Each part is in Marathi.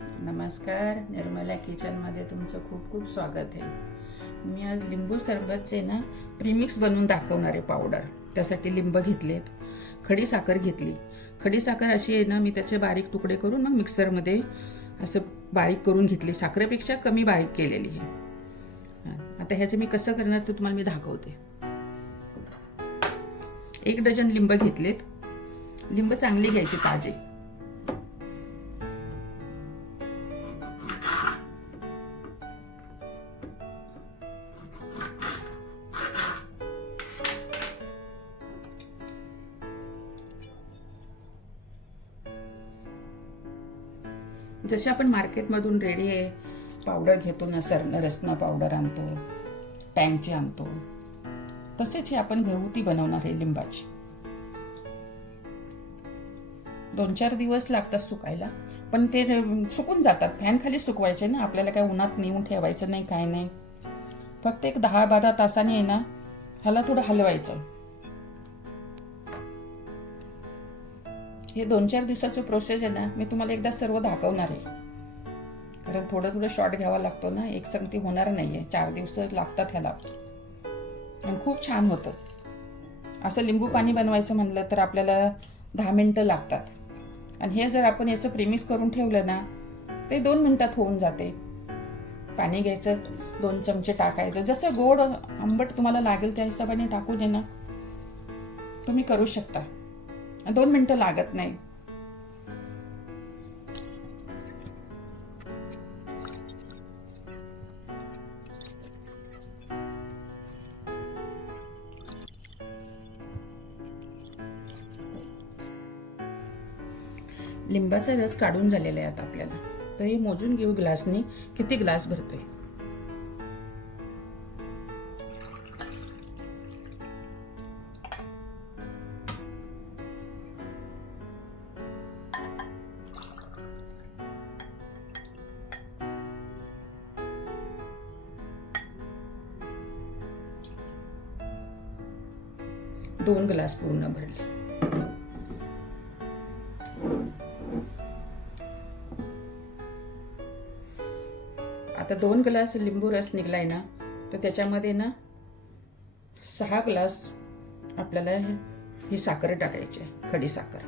नमस्कार, निर्मला किचनमध्ये तुमचं खूप खूप स्वागत आहे। मी आज लिंबू सरबतचे प्रीमिक्स बनवून दाखवणार आहे पावडर। त्यासाठी लिंब घेतलेत, खडी साखर घेतली। खडी साखर अशी आहे मी त्याचे बारीक तुकडे करून मग मिक्सरमध्ये असं बारीक करून घेतली, साखरेपेक्षा कमी बारीक केलेली आहे। आता ह्याचे मी कसं करणार ते तुम्हाला मी दाखवते। 1 डझन लिंब घेतलेत। लिंब चांगली घ्यायची, ताजे। जसे आपण मार्केटमधून रेडी आहे पावडर घेतो ना, रसना पावडर आणतो, टँगची आणतो, तसेच आपण घरगुती बनवणार आहे लिंबाची। 2-4 दिवस लागतात सुकायला, पण ते सुकून जातात। फॅन खाली सुकवायचे ना, आपल्याला काय उन्हात नेऊन ठेवायचं नाही, काय नाही। फक्त एक 10-12 तासांनी आहे ना ह्याला थोडं हलवायचं। हे 2-4 दिवसाचं प्रोसेस आहे ना, मी तुम्हाला एकदा सर्व दाखवणार आहे। कारण थोडं शॉर्ट घ्यावा लागतो ना, एकसंगती होणार नाहीये। 4 दिवस लागतात ह्याला, आणि खूप छान होतं। असं लिंबू पाणी बनवायचं म्हणलं तर आपल्याला 10 मिनिटं लागतात, आणि हे जर आपण याचं प्रीमिक्स करून ठेवलं ना ते 2 मिनिटात होऊन जाते। पाणी घ्यायचं, 2 चमचे टाकायचं, जसं गोड आंबट तुम्हाला लागेल त्या हिशोबाने टाकून आहे ना तुम्ही करू शकता। 2 मिनिटं लागत नाही। लिंबाचा रस काढून झालेला आहे आता आपल्याला, तर हे मोजून घेऊ ग्लासनी, किती ग्लास भरतोय। दोन ग्लास पूर्ण भरले। आता 2 ग्लास लिंबू रस निघलाय ना, तर त्याच्यामध्ये ना 6 ग्लास आपल्याला ही साखर टाकायची आहे, खडी साखर।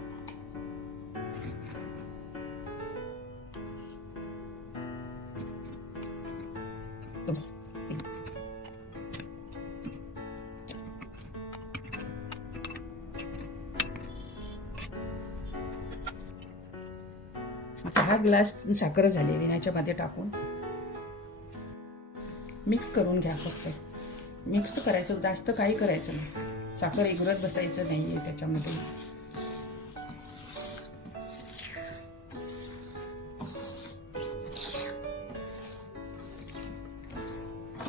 सहा ग्लास साखर झालेली याच्यामध्ये टाकून मिक्स करून घ्या। फक्त मिक्स करायचं, जास्त काही करायचं नाही। साखर इगरत बसायचं नाहीये त्याच्यामध्ये।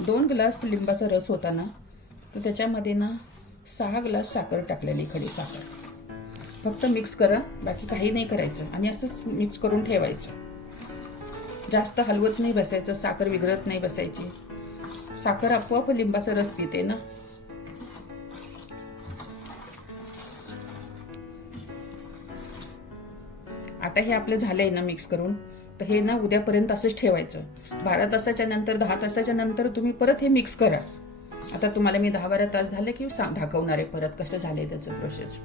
दोन ग्लास लिंबाचा रस होता ना, तर त्याच्यामध्ये ना 6 ग्लास साखर टाकलेली, खडी साखर। फक्त मिक्स करा, बाकी काही नाही करायचं, आणि असंच मिक्स करून ठेवायचं। जास्त हलवत नाही बसायचं, साखर विघरत नाही बसायची। साखर आपोआप लिंबाचा रस पिते ना। आता हे आपलं झालंय ना मिक्स करून, तर हे ना उद्यापर्यंत असंच ठेवायचं। 12 तासाच्या नंतर, 10 तासाच्या नंतर तुम्ही परत हे मिक्स करा। आता तुम्हाला मी 10-12 तास झाले की दाखवणार आहे परत कसं झालंय त्याचं प्रोसेस।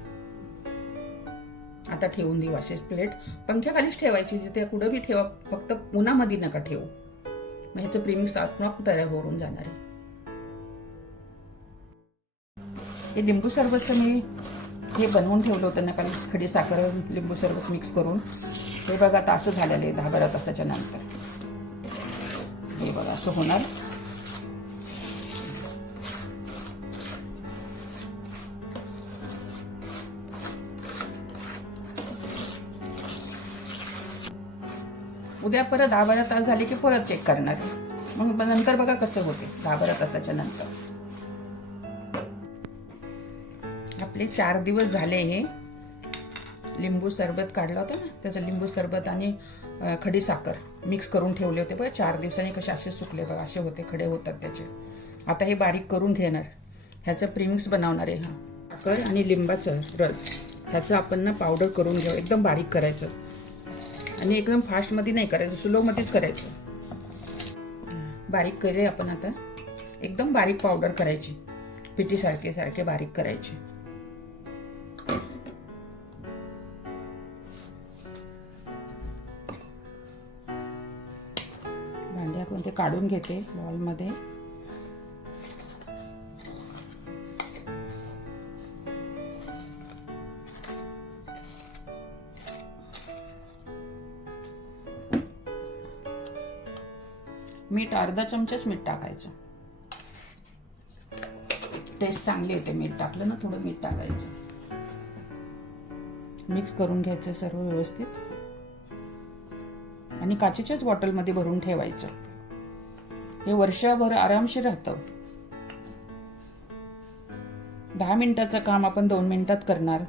आता ठेवून देऊ अशीच प्लेट, पंख्याखालीच ठेवायची, जिथे कुठं बी ठेवा, फक्त उन्हामध्ये नका ठेवू। मग ह्याचं प्रीमिक्स आपोआप तयार होऊन जाणार आहे। हे लिंबू सरबतचं मी हे बनवून ठेवलं होतं ना काल, खडी साखर लिंबू सरबत मिक्स करून। हे बघा आता असं झालेलं आहे 10-12 तासाच्या नंतर। हे बघा असं होणार। उद्या परत 10-12 तास झाले की परत चेक करणार, मग नंतर बघा कसं होते 10-12 तासाच्या नंतर। आपले 4 दिवस झाले हे लिंबू सरबत काढला होता ना, त्याचं लिंबू सरबत आणि खडी साखर मिक्स करून ठेवले होते बघा। 4 दिवसांनी कसे असे सुकले बघा, असे होते, खडे होतात त्याचे। आता हे बारीक करून घेणार, ह्याचं प्रीमिक्स बनवणार आहे। साखर आणि लिंबाचं रस ह्याचं आपण ना पावडर करून घेऊ, एकदम बारीक करायचं। आणि एकदम फास्टमध्ये नाही करायचं, स्लोमध्येच करायचं. बारीक केले आपण आता. एकदम बारीक पावडर करायची, पिठीसारखे सारखे बारीक करायचे. भांडे आपण ते काढून घेते बॉलमध्ये. मीठ अर्धा चमचाच मीठ टाकायचं, टेस्ट चांगली येते. मीठ टाकलं ना, थोडं मीठ टाकायचं. मिक्स करून घ्यायचं सर्व व्यवस्थित आणि काचेच्याच बॉटलमध्ये भरून ठेवायचं. हे वर्षभर आरामशीर राहतं. 10 मिनिटाचं काम आपण 2 मिनिटात करणार.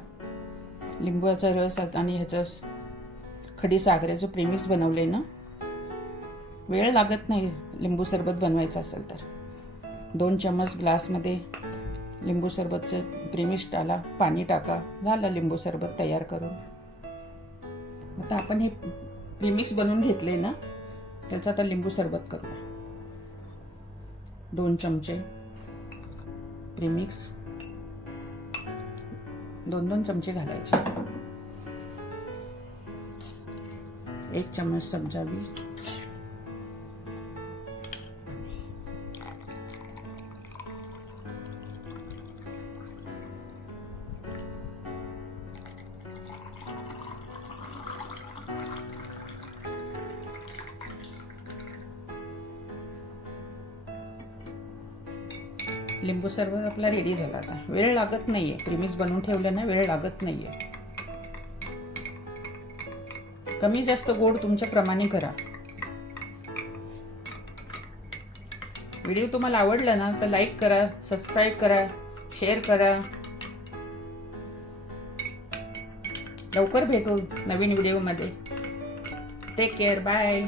लिंबाचा रस आणि ह्याचं खडी साखरेचं प्रेमिक्स बनवले ना, वेळ लागत नाही. लिंबू सरबत बनवायचं असेल तर 2 चम्मच ग्लासमध्ये लिंबू सरबतचं प्रेमिक्स टाला, पाणी टाका, झालं लिंबू सरबत तयार करून. आता आपण हे प्रेमिक्स बनवून घेतले ना, त्याचं आता लिंबू सरबत करूया. 2 चमचे प्रेमिक्स, 2-2 चमचे घालायचे. 1 चम्मच सब्जा बीज, लिंबू सरबत आपला रेडी झाला. आता वेळ लागत नाहीये, प्रेमिक्स बनवून ठेवलं ना, वेळ लागत नाहीये. कमी जास्त गोड तुमच्या प्रमाणे करा. व्हिडिओ तुम्हाला आवडला ना तर लाईक करा, सबस्क्राईब करा, शेअर करा. लवकर भेटू नवीन व्हिडिओमध्ये. Take care, bye.